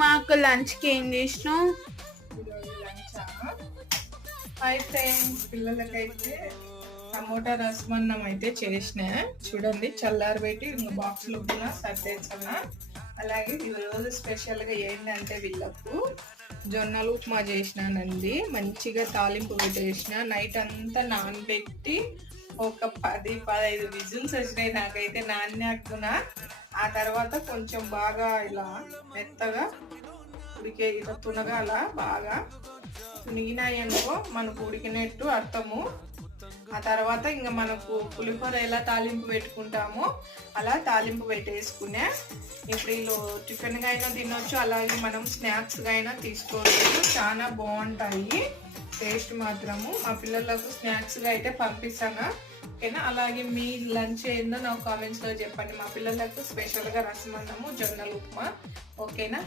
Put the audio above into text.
మాకు లంచ్కి ఏం చేసినావు? ఈరోజు లంచా? హాయ్ ఫ్రెండ్స్, పిల్లలకైతే టమోటా రసమన్నం అయితే చేసిన. చూడండి, చల్లారబెట్టి ఇంక బాక్స్లో కూడా సర్దేసా. అలాగే ఈరోజు స్పెషల్గా ఏంటంటే వీళ్ళకు జొన్నలు ఉప్మా చేసినానండి. మంచిగా తాలింపు పెట్టేసిన. నైట్ అంతా నానబెట్టి ఒక 10-15 విజిల్స్ వచ్చినాయి. నాకైతే నాన్యాకున ఆ తర్వాత కొంచెం బాగా ఇలా మెత్తగా ఉడికే ఇలా తునగాల బాగా తునిగినాయి అనుకో మనకు ఉడికినట్టు అర్థము. ఆ తర్వాత ఇంకా మనకు పులిహోర ఎలా తాలింపు పెట్టుకుంటామో అలా తాలింపు పెట్టేసుకునే. ఇప్పుడు వీళ్ళు టిఫిన్గా అయినా తినొచ్చు, అలాగే మనం స్నాక్స్గా అయినా తీసుకోవచ్చు. చాలా బాగుంటాయి టేస్ట్ మాత్రము. మా పిల్లలకు స్నాక్స్గా అయితే పంపిస్తాను. ఓకేనా? అలాగే మీ లంచ్ ఏందో నాకు కామెంట్స్లో చెప్పండి. మా పిల్లలకు స్పెషల్గా రసమన్నము, జొన్నలు ఉప్మా. ఓకేనా?